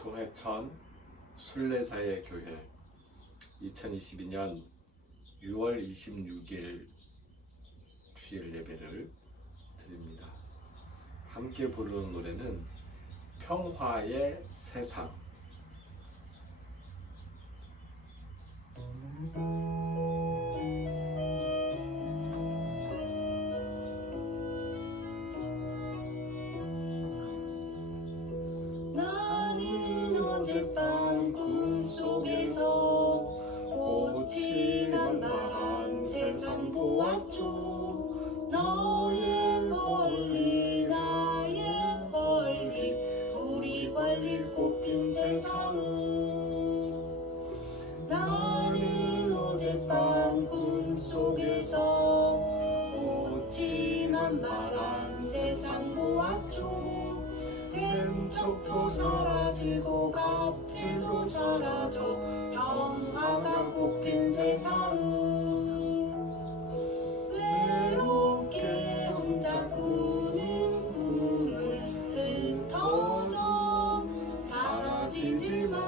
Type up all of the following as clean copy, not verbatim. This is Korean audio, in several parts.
동해천 순례자의 교회 2022년 6월 26일 주일 예배를 드립니다. 함께 부르는 노래는 평화의 세상. 나는 어젯밤 꿈속에서 꽃이 만발한 세상 보았죠. 너의 권리 나의 권리 우리 권리 꽃핀 세상은 나는 어젯밤 꿈속에서 꽃이 만발한 세상 보았죠. 센 척도 사라지고 갑질도 사라져 평화가 꽃핀 세상은 외롭게 혼자 꾸는 꿈은 흩어져 사라지지만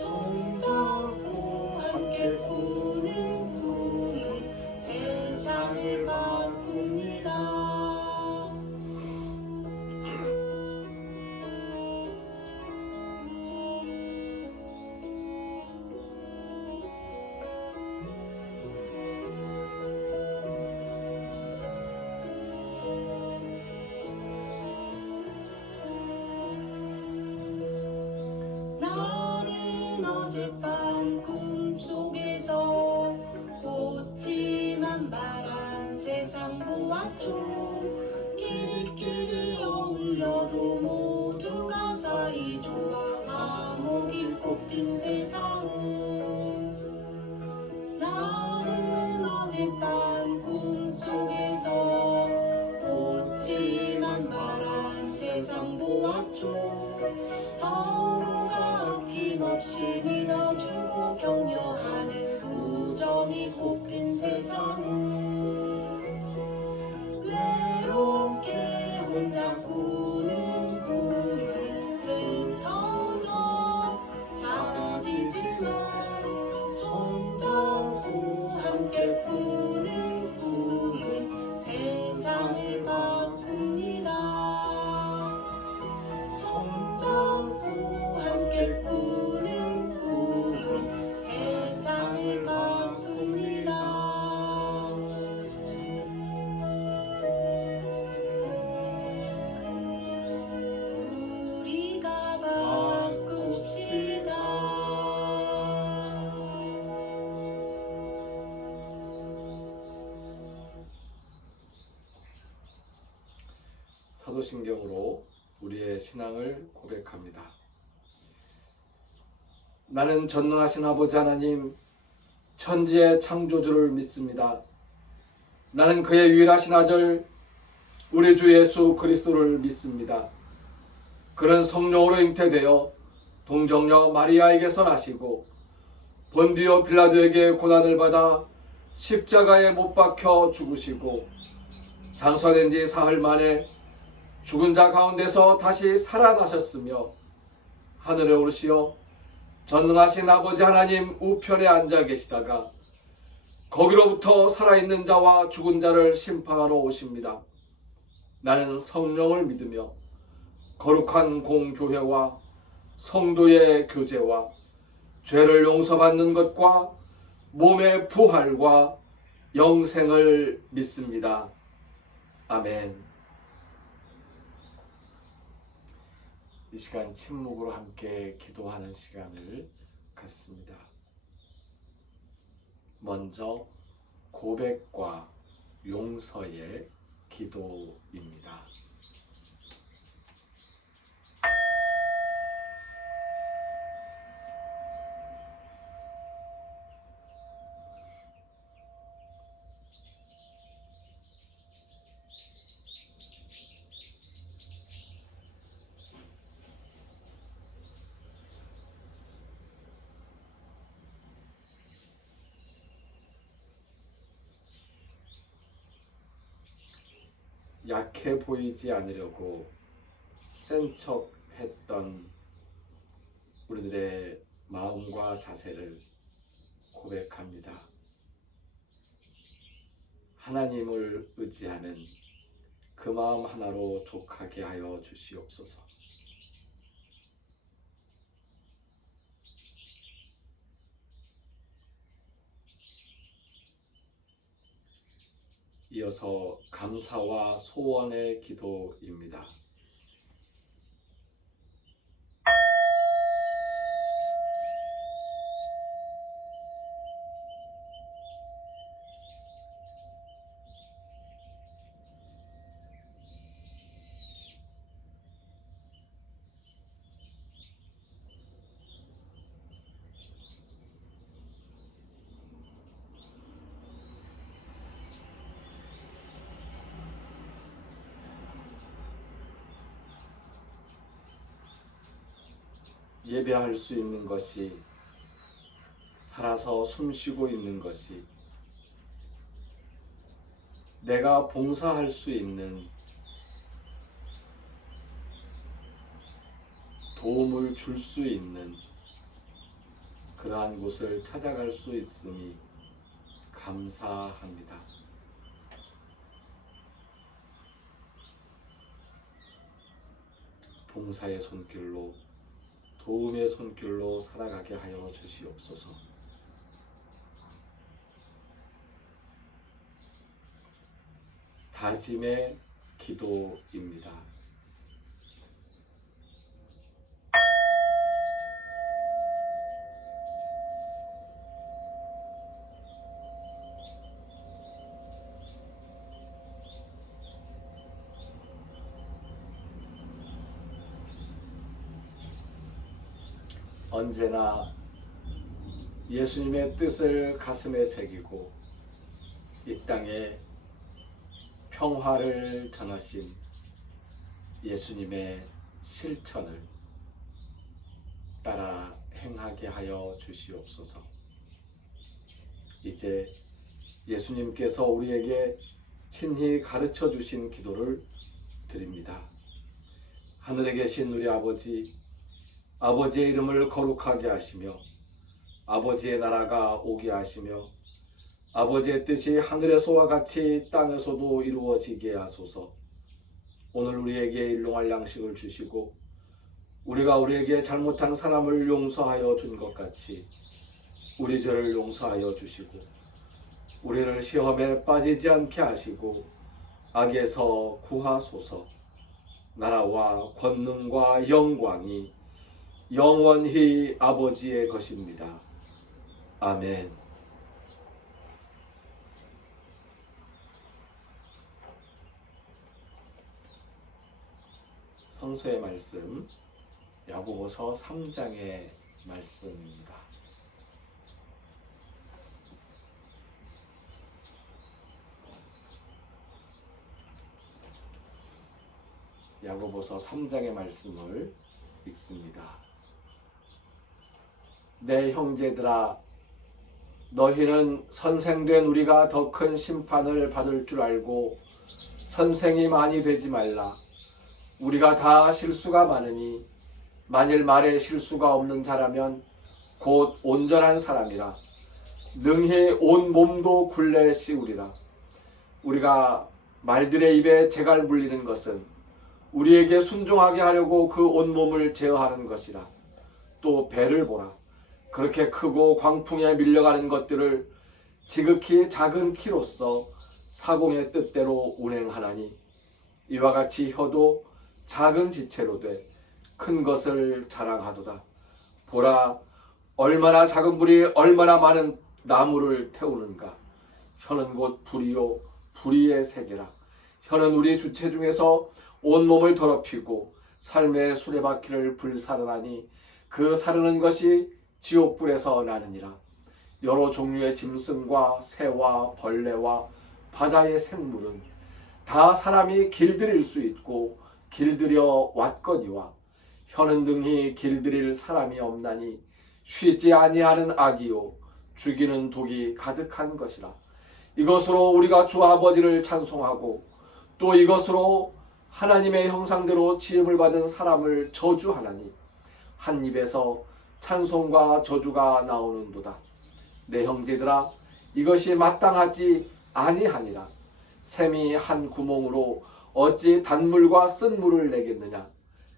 손잡고 함께 꾸는 꿈은 세상을 바꿉니다. 나는 어젯밤 꿈속에서 꽃이 만발한 세상 보았죠. 끼리끼리 어울려도 모두가 사이좋아 암호길 꽃핀 세상은 나는 어젯밤 꿈속에서 꽃이 만발한 세상 보았죠. 서로가 아낌없이 믿어주고 격려하는 우정이 꽃핀 세상은 외롭게 혼자 꾸는 꿈은 흩어져 사라지지만 손잡고 함께 꾸는 꿈은 세상을 바꿉니다. 손잡고 함께 꾸는 꿈은 세상을 바꿉니다. 우리가 바꿉시다. 사도신경으로 우리의 신앙을 고백합니다. 나는 전능하신 아버지 하나님, 천지의 창조주를 믿습니다. 나는 그의 유일하신 아들 우리 주 예수 그리스도를 믿습니다. 그는 성령으로 잉태되어 동정녀 마리아에게서 나시고 본디오 빌라도에게 고난을 받아 십자가에 못 박혀 죽으시고 장사된 지 사흘 만에 죽은 자 가운데서 다시 살아나셨으며 하늘에 오르시어 전능하신 아버지 하나님 우편에 앉아 계시다가 거기로부터 살아있는 자와 죽은 자를 심판하러 오십니다. 나는 성령을 믿으며 거룩한 공교회와 성도의 교제와 죄를 용서받는 것과 몸의 부활과 영생을 믿습니다. 아멘. 이 시간 침묵으로 함께 기도하는 시간을 갖습니다. 먼저 고백과 용서의 기도입니다. 약해 보이지 않으려고 센 척 했던 우리들의 마음과 자세를 고백합니다. 하나님을 의지하는 그 마음 하나로 족하게 하여 주시옵소서. 이어서 감사와 소원의 기도입니다. 예배할 수 있는 것이, 살아서 숨쉬고 있는 것이, 내가 봉사할 수 있는, 도움을 줄 수 있는 그러한 곳을 찾아갈 수 있으니 감사합니다. 봉사의 손길로, 도움의 손길로 살아가게 하여 주시옵소서. 다짐의 기도입니다. 언제나 예수님의 뜻을 가슴에 새기고 이 땅에 평화를 전하신 예수님의 실천을 따라 행하게 하여 주시옵소서. 이제 예수님께서 우리에게 친히 가르쳐 주신 기도를 드립니다. 하늘에 계신 우리 아버지, 아버지의 이름을 거룩하게 하시며 아버지의 나라가 오게 하시며 아버지의 뜻이 하늘에서와 같이 땅에서도 이루어지게 하소서. 오늘 우리에게 일용할 양식을 주시고 우리가 우리에게 잘못한 사람을 용서하여 준 것 같이 우리 죄를 용서하여 주시고 우리를 시험에 빠지지 않게 하시고 악에서 구하소서. 나라와 권능과 영광이 영원히 아버지의 것입니다. 아멘. 성서의 말씀, 야고보서 3장의 말씀입니다. 야고보서 3장의 말씀을 읽습니다. 내 형제들아, 너희는 선생된 우리가 더 큰 심판을 받을 줄 알고 선생이 많이 되지 말라. 우리가 다 실수가 많으니 만일 말에 실수가 없는 자라면 곧 온전한 사람이라 능히 온 몸도 굴레 씌우리라. 우리가 말들의 입에 재갈 물리는 것은 우리에게 순종하게 하려고 그 온몸을 제어하는 것이라. 또 배를 보라. 그렇게 크고 광풍에 밀려가는 것들을 지극히 작은 키로서 사공의 뜻대로 운행하나니 이와 같이 혀도 작은 지체로 돼 큰 것을 자랑하도다. 보라, 얼마나 작은 불이 얼마나 많은 나무를 태우는가. 혀는 곧 불이요 불의의 세계라. 혀는 우리 주체 중에서 온몸을 더럽히고 삶의 수레바퀴를 불사르나니 그 사르는 것이 지옥불에서 나느니라. 여러 종류의 짐승과 새와 벌레와 바다의 생물은 다 사람이 길들일 수 있고 길들여 왔거니와 혀는 등이 길들일 사람이 없나니 쉬지 아니하는 악이요 죽이는 독이 가득한 것이라. 이것으로 우리가 주 아버지를 찬송하고 또 이것으로 하나님의 형상대로 지음을 받은 사람을 저주하나니 한 입에서 찬송과 저주가 나오는도다. 내 형제들아, 이것이 마땅하지 아니하니라. 샘이 한 구멍으로 어찌 단물과 쓴 물을 내겠느냐.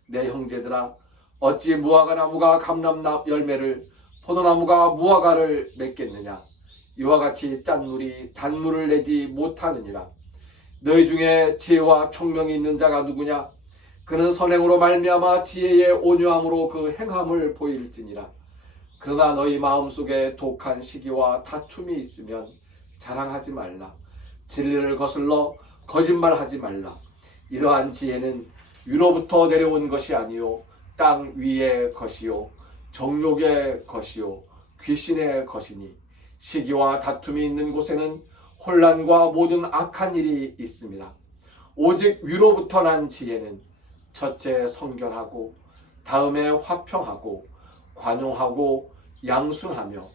내 형제들아, 어찌 무화과 나무가 감람 열매를, 포도나무가 무화과를 맺겠느냐. 이와 같이 짠 물이 단물을 내지 못하느니라. 너희 중에 지혜와 총명이 있는 자가 누구냐? 그는 선행으로 말미암아 지혜의 온유함으로 그 행함을 보일지니라. 그러나 너희 마음속에 독한 시기와 다툼이 있으면 자랑하지 말라. 진리를 거슬러 거짓말하지 말라. 이러한 지혜는 위로부터 내려온 것이 아니요 땅 위의 것이요 정욕의 것이요 귀신의 것이니, 시기와 다툼이 있는 곳에는 혼란과 모든 악한 일이 있습니다. 오직 위로부터 난 지혜는 첫째 성결하고, 다음에 화평하고, 관용하고, 양순하며,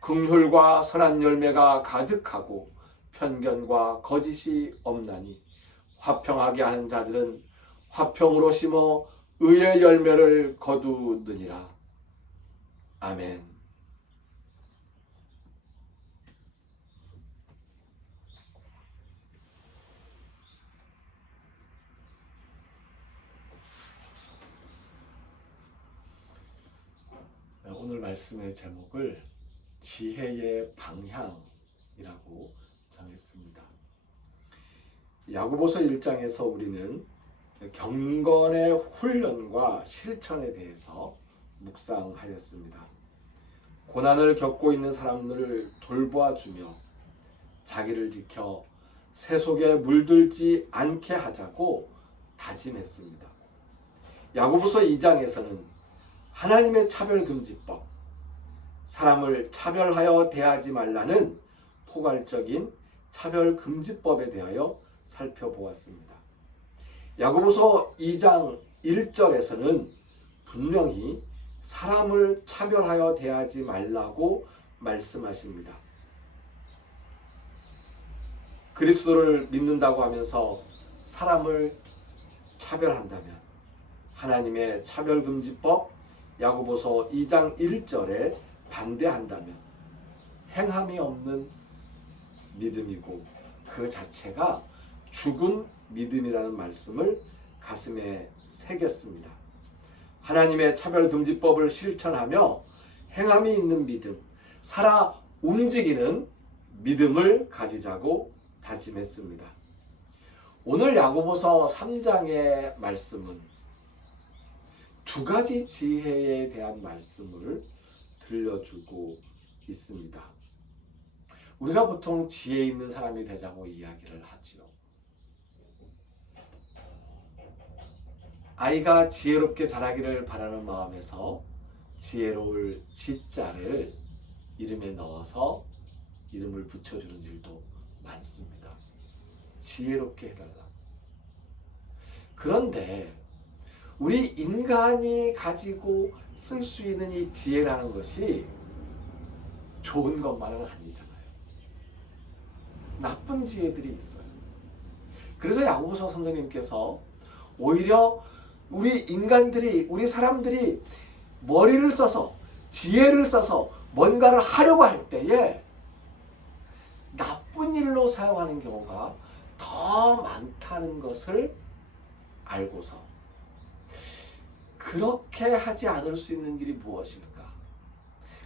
긍휼과 선한 열매가 가득하고, 편견과 거짓이 없나니, 화평하게 하는 자들은 화평으로 심어 의의 열매를 거두느니라. 아멘. 오늘 말씀의 제목을 지혜의 방향이라고 정했습니다. 야고보서 1장에서 우리는 경건의 훈련과 실천에 대해서 묵상하였습니다. 고난을 겪고 있는 사람들을 돌보아주며 자기를 지켜 새 속에 물들지 않게 하자고 다짐했습니다. 야고보서 2장에서는 하나님의 차별금지법, 사람을 차별하여 대하지 말라는 포괄적인 차별금지법에 대하여 살펴보았습니다. 야고보서 2장 1절에서는 분명히 사람을 차별하여 대하지 말라고 말씀하십니다. 그리스도를 믿는다고 하면서 사람을 차별한다면 하나님의 차별금지법 야고보서 2장 1절에 반대한다면 행함이 없는 믿음이고, 그 자체가 죽은 믿음이라는 말씀을 가슴에 새겼습니다. 하나님의 차별금지법을 실천하며 행함이 있는 믿음, 살아 움직이는 믿음을 가지자고 다짐했습니다. 오늘 야고보서 3장의 말씀은 두 가지 지혜에 대한 말씀을 들려주고 있습니다. 우리가 보통 지혜 있는 사람이 되자고 이야기를 하지요. 아이가 지혜롭게 자라기를 바라는 마음에서 지혜로울 지자를 이름에 넣어서 이름을 붙여주는 일도 많습니다. 지혜롭게 해달라. 그런데 우리 인간이 가지고 쓸 수 있는 이 지혜라는 것이 좋은 것만은 아니잖아요. 나쁜 지혜들이 있어요. 그래서 야고보서 선생님께서 오히려 우리 인간들이, 우리 사람들이 머리를 써서, 지혜를 써서 뭔가를 하려고 할 때에 나쁜 일로 사용하는 경우가 더 많다는 것을 알고서 그렇게 하지 않을 수 있는 길이 무엇일까?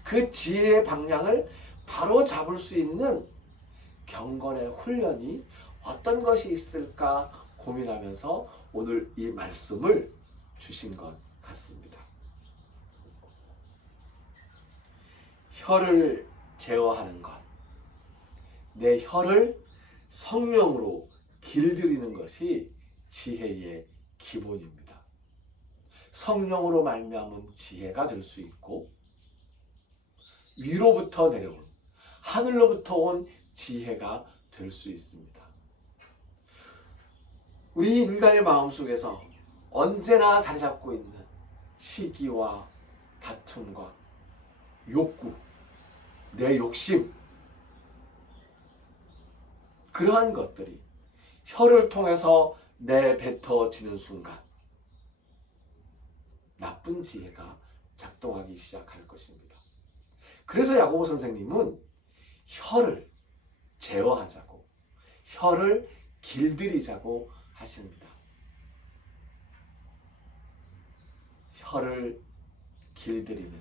그 지혜의 방향을 바로 잡을 수 있는 경건의 훈련이 어떤 것이 있을까 고민하면서 오늘 이 말씀을 주신 것 같습니다. 혀를 제어하는 것, 내 혀를 성령으로 길들이는 것이 지혜의 기본입니다. 성령으로 말미암은 지혜가 될 수 있고, 위로부터 내려온, 하늘로부터 온 지혜가 될 수 있습니다. 우리 인간의 마음속에서 언제나 자리 잡고 있는 시기와 다툼과 욕구, 내 욕심, 그러한 것들이 혀를 통해서 내뱉어지는 순간 나쁜 지혜가 작동하기 시작할 것입니다. 그래서 야고보 선생님은 혀를 제어하자고, 혀를 길들이자고 하십니다. 혀를 길들이는,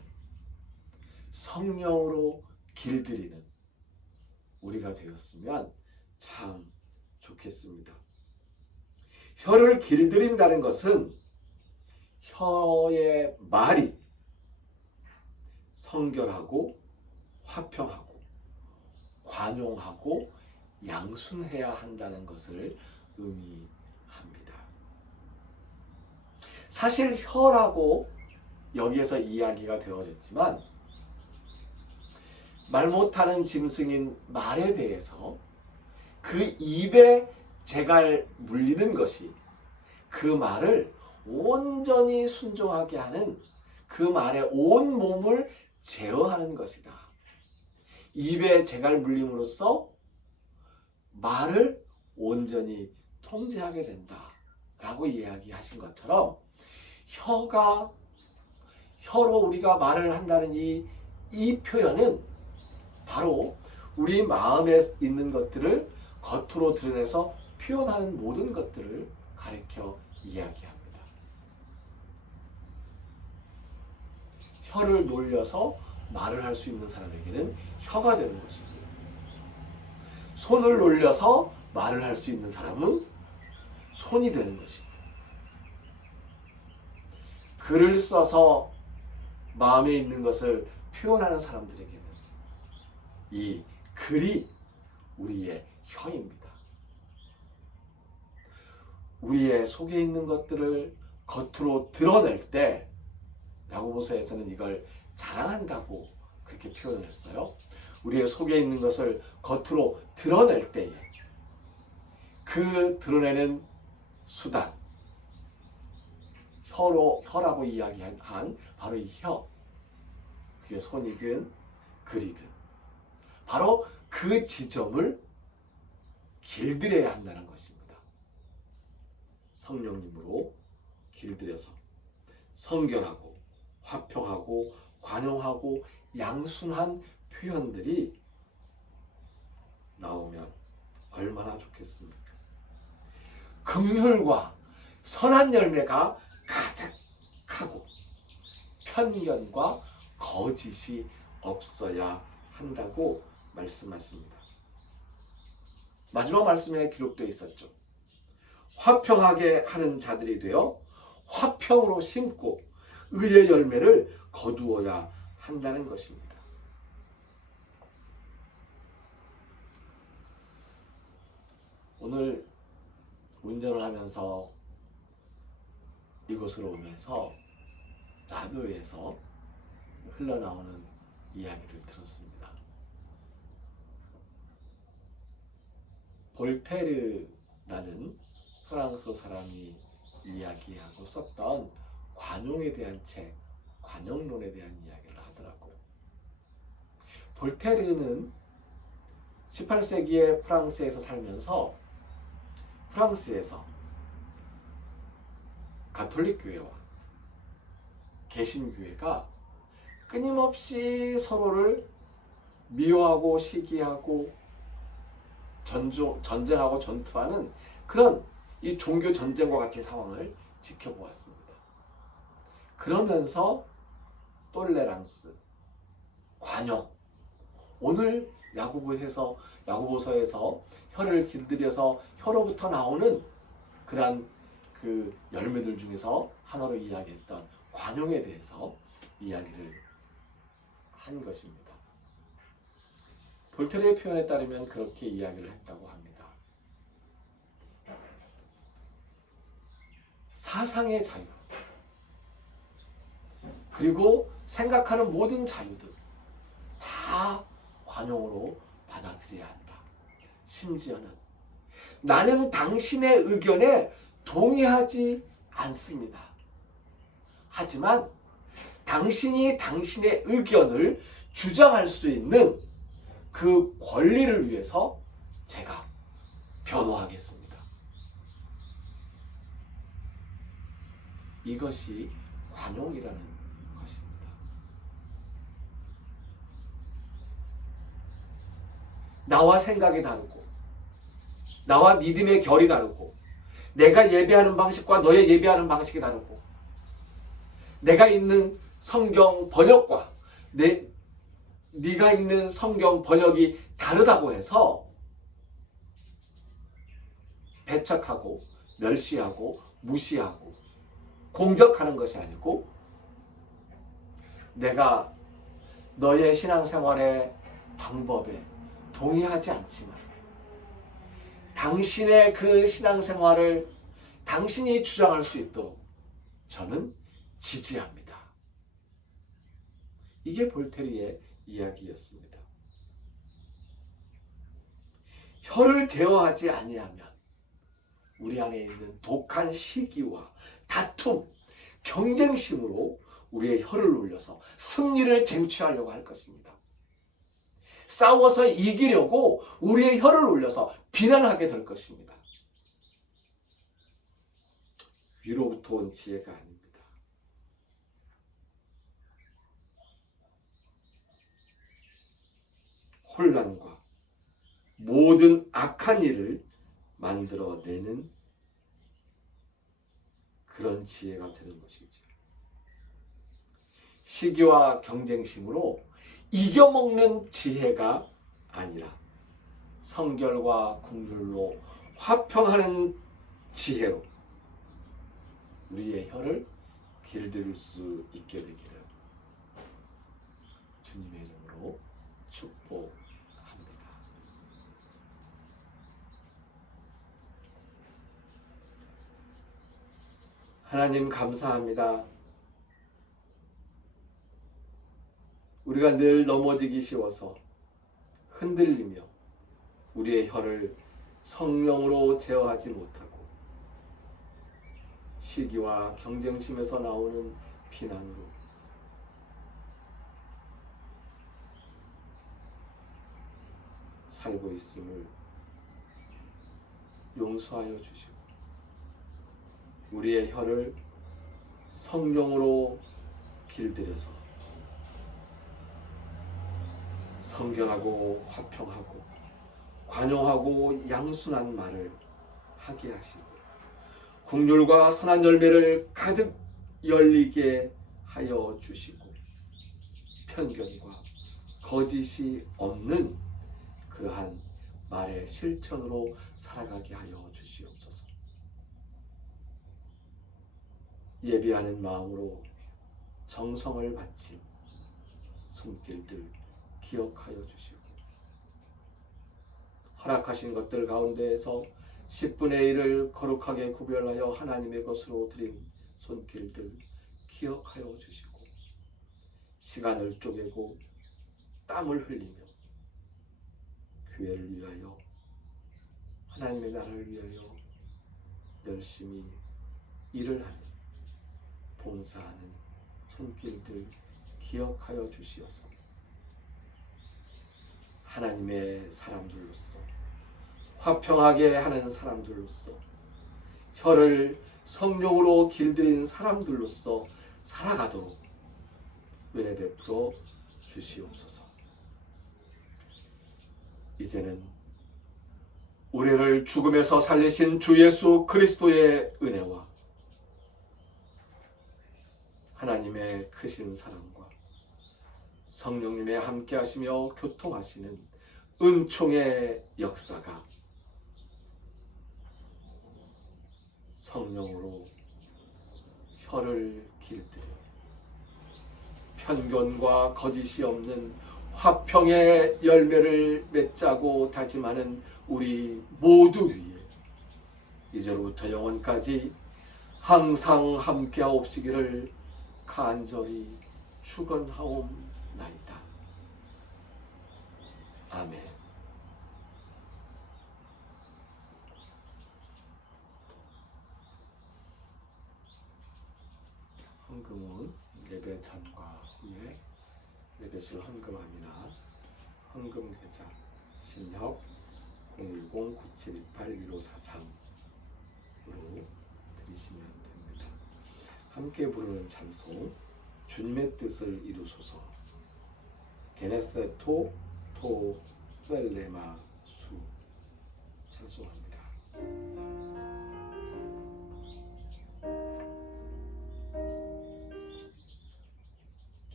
성령으로 길들이는 우리가 되었으면 참 좋겠습니다. 혀를 길들인다는 것은 혀의 말이 성결하고 화평하고 관용하고 양순해야 한다는 것을 의미합니다. 사실 혀라고 여기에서 이야기가 되어졌지만 말 못하는 짐승인 말에 대해서 그 입에 재갈 물리는 것이 그 말을 온전히 순종하게 하는, 그 말의 온 몸을 제어하는 것이다. 입에 재갈 물림으로써 말을 온전히 통제하게 된다 라고 이야기하신 것처럼 혀로 우리가 말을 한다는 이 표현은 바로 우리 마음에 있는 것들을 겉으로 드러내서 표현하는 모든 것들을 가리켜 이야기합니다. 혀를 놀려서 말을 할 수 있는 사람에게는 혀가 되는 것이고, 손을 놀려서 말을 할 수 있는 사람은 손이 되는 것이고, 글을 써서 마음에 있는 것을 표현하는 사람들에게는 이 글이 우리의 혀입니다. 우리의 속에 있는 것들을 겉으로 드러낼 때 야고보서에서는 이걸 자랑한다고 그렇게 표현을 했어요. 우리의 속에 있는 것을 겉으로 드러낼 때에 그 드러내는 수단, 혀라고 이야기한 바로 이 혀, 그게 손이든 글이든 바로 그 지점을 길들여야 한다는 것입니다. 성령님으로 길들여서 성결하고 화평하고 관용하고 양순한 표현들이 나오면 얼마나 좋겠습니까? 긍휼과 선한 열매가 가득하고 편견과 거짓이 없어야 한다고 말씀하십니다. 마지막 말씀에 기록되어 있었죠. 화평하게 하는 자들이 되어 화평으로 심고 의의 열매를 거두어야 한다는 것입니다. 오늘 운전을 하면서 이곳으로 오면서 라디오에서 흘러나오는 이야기를 들었습니다. 볼테르라는 프랑스 사람이 이야기하고 썼던 관용에 대한 책, 관용론에 대한 이야기를 하더라고요. 볼테르는 18세기에 프랑스에서 살면서 프랑스에서 가톨릭 교회와 개신교회가 끊임없이 서로를 미워하고 시기하고 전쟁하고 전투하는 그런 이 종교 전쟁과 같은 상황을 지켜보았습니다. 그러면서 똘레랑스, 관용, 오늘 야고보서에서 혀를 길들여서 혀로부터 나오는 그러한 그 열매들 중에서 하나로 이야기했던 관용에 대해서 이야기를 한 것입니다. 볼테르의 표현에 따르면 그렇게 이야기를 했다고 합니다. 사상의 자유, 그리고 생각하는 모든 자유들 다 관용으로 받아들여야 한다. 심지어는 나는 당신의 의견에 동의하지 않습니다. 하지만 당신이 당신의 의견을 주장할 수 있는 그 권리를 위해서 제가 변호하겠습니다. 이것이 관용이라는 것입니다. 나와 생각이 다르고 나와 믿음의 결이 다르고 내가 예배하는 방식과 너의 예배하는 방식이 다르고 내가 읽는 성경 번역과 네가 읽는 성경 번역이 다르다고 해서 배척하고 멸시하고 무시하고 공격하는 것이 아니고 내가 너의 신앙생활의 방법에 동의하지 않지만 당신의 그 신앙생활을 당신이 주장할 수 있도록 저는 지지합니다. 이게 볼테르의 이야기였습니다. 혀를 제어하지 아니하면 우리 안에 있는 독한 시기와 다툼, 경쟁심으로 우리의 혀를 울려서 승리를 쟁취하려고 할 것입니다. 싸워서 이기려고 우리의 혀를 울려서 비난하게 될 것입니다. 위로부터 온 지혜가 아닙니다. 혼란과 모든 악한 일을 만들어내는 그런 지혜가 되는 것이죠. 시기와 경쟁심으로 이겨먹는 지혜가 아니라 성결과 긍휼로 화평하는 지혜로 우리의 혀를 길들일 수 있게 되기를 주님의 이름으로 축복합니다. 하나님 감사합니다. 우리가 늘 넘어지기 쉬워서 흔들리며 우리의 혀를 성령으로 제어하지 못하고 시기와 경쟁심에서 나오는 비난으로 살고 있음을 용서하여 주시고 우리의 혀를 성령으로 길들여서 성결하고 화평하고 관용하고 양순한 말을 하게 하시고 긍휼과 선한 열매를 가득 열리게 하여 주시고 편견과 거짓이 없는 그러한 말의 실천으로 살아가게 하여 주시옵소서. 예비하는 마음으로 정성을 바친 손길들 기억하여 주시고 허락하신 것들 가운데에서 10분의 1을 거룩하게 구별하여 하나님의 것으로 드린 손길들 기억하여 주시고 시간을 쪼개고 땀을 흘리며 교회를 위하여 하나님의 나라를 위하여 열심히 일을 하는 봉사하는 손길들 기억하여 주시어서 하나님의 사람들로서 화평하게 하는 사람들로서 혀를 성령으로 길들인 사람들로서 살아가도록 은혜 베풀어 주시옵소서. 이제는 우리를 죽음에서 살리신 주 예수 그리스도의 은혜와 하나님의 크신 사랑과 성령님의 함께하시며 교통하시는 은총의 역사가 성령으로 혀를 길들여 편견과 거짓이 없는 화평의 열매를 맺자고 다짐하는 우리 모두 위에 이제로부터 영원까지 항상 함께하옵시기를 간절히 축원하옵나이다. 아멘. 헌금은 예배 전과 후에 예배실 헌금함이나 헌금 계좌 신협 010-9728-1543으로 드리시면 됩니다. 함께 부르는 찬송 주님의 뜻을 이루소서. 게네세토 토 셀레마 수 찬송합니다.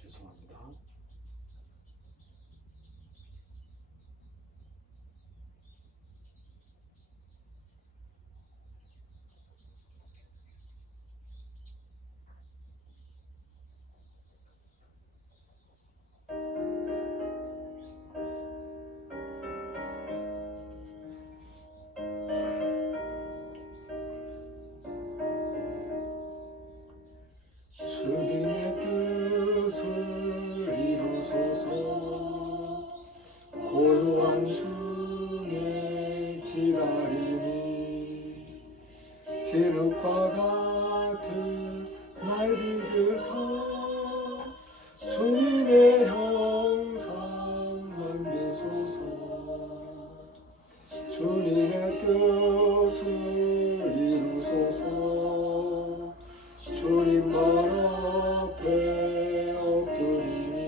죄송합니다. 주님의 뜻을 이루소서. 고요한 중에 기다리니 진흙과 같은 날 빚으사 주님의 형상 만드소서. 주님의 뜻을 이루소서. 주님 발 앞에 엎드리니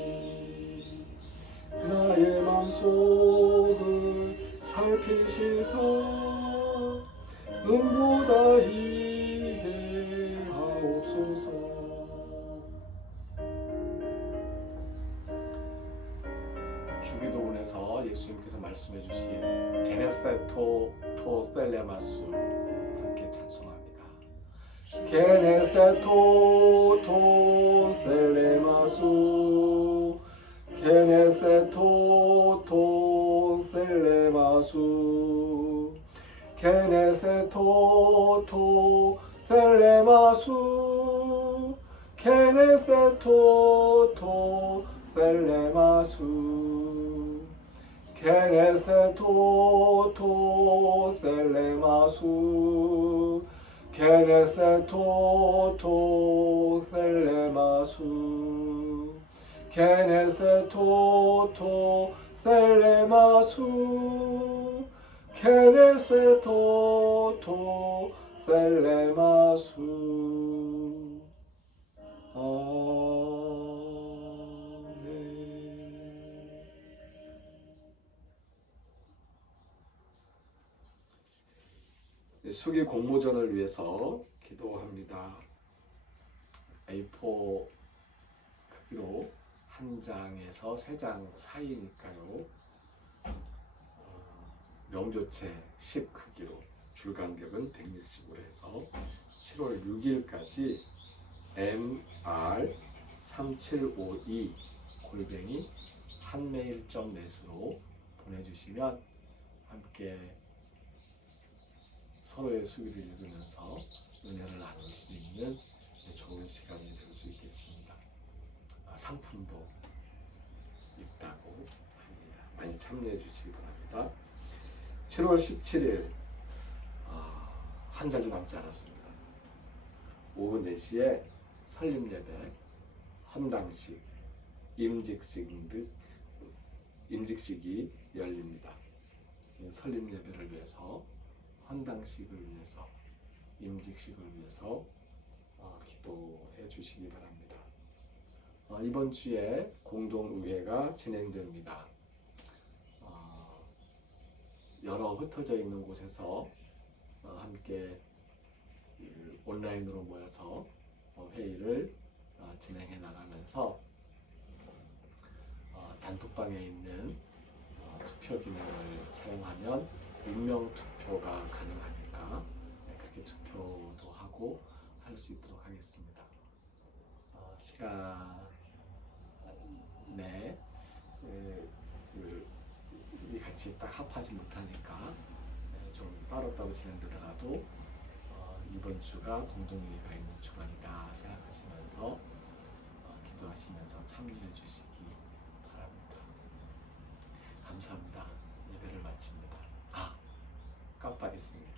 나의 맘속을 살피시사 은보다 이게 하옵소서. 주기도문에서 예수님께서 말씀해 주신 게네세토 토 셀레마스 함께 찬송합니다. 게네세토 토 셀레마수 게네세토 토 셀레마수 게네세토 토 셀레마수 게네세토 토 셀레마수 게네세토 토 셀레마수 게네세토 토 셀레마수 게네세토 토 셀레마수 게네세토 토 셀레마수. 수기 공모전을 위해서 기도합니다. A4 크기로 한 장에서 세 장 사이니까요. 명조체 10 크기로 줄간격은 160으로 해서 7월 6일까지 mr3752 한메일.net으로 보내주시면 함께 서로의 수기를 읽으면서 은혜를 나눌 수 있는 좋은 시간이 될 수 있겠습니다. 상품도 있다고 합니다. 많이 참여해 주시기 바랍니다. 7월 17일 한 달도 남지 않았습니다. 오후 4시에 설립예배, 헌당식, 임직식이 열립니다. 설립예배를 위해서, 헌당식을 위해서, 임직식을 위해서 기도해 주시기 바랍니다. 이번 주에 공동의회가 진행됩니다. 여러 흩어져 있는 곳에서 함께 온라인으로 모여서 회의를 진행해 나가면서 단톡방에 있는 투표 기능을 사용하면 익명 투표가 가능하니까 그렇게 투표도 하고 할 수 있도록 하겠습니다. 시간에 같이 딱 합하지 못하니까 좀 따로따로 진행되더라도 이번 주가 공동의회가 있는 주간이다 생각하시면서 기도하시면서 참여해 주시기 바랍니다. 감사합니다. 예배를 마칩니다. 깜빡했습니다.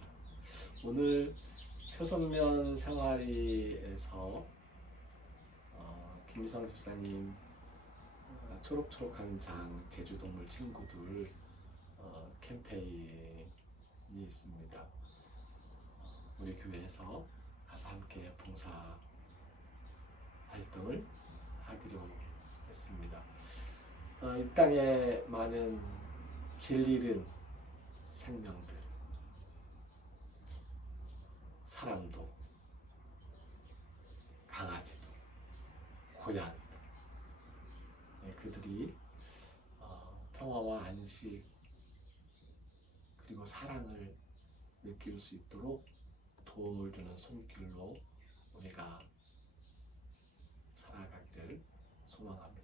오늘 표선면 생활이에서 김미성 집사님 초록초록한 장 제주동물 친구들 캠페인이 있습니다. 우리 교회에서 가서 함께 봉사 활동을 하기로 했습니다. 이 땅에 많은 길 잃은 생명들, 사람도, 강아지도, 고양이도, 그들이 평화와 안식 그리고 사랑을 느낄 수 있도록 도움을 주는 손길로 우리가 살아가기를 소망합니다.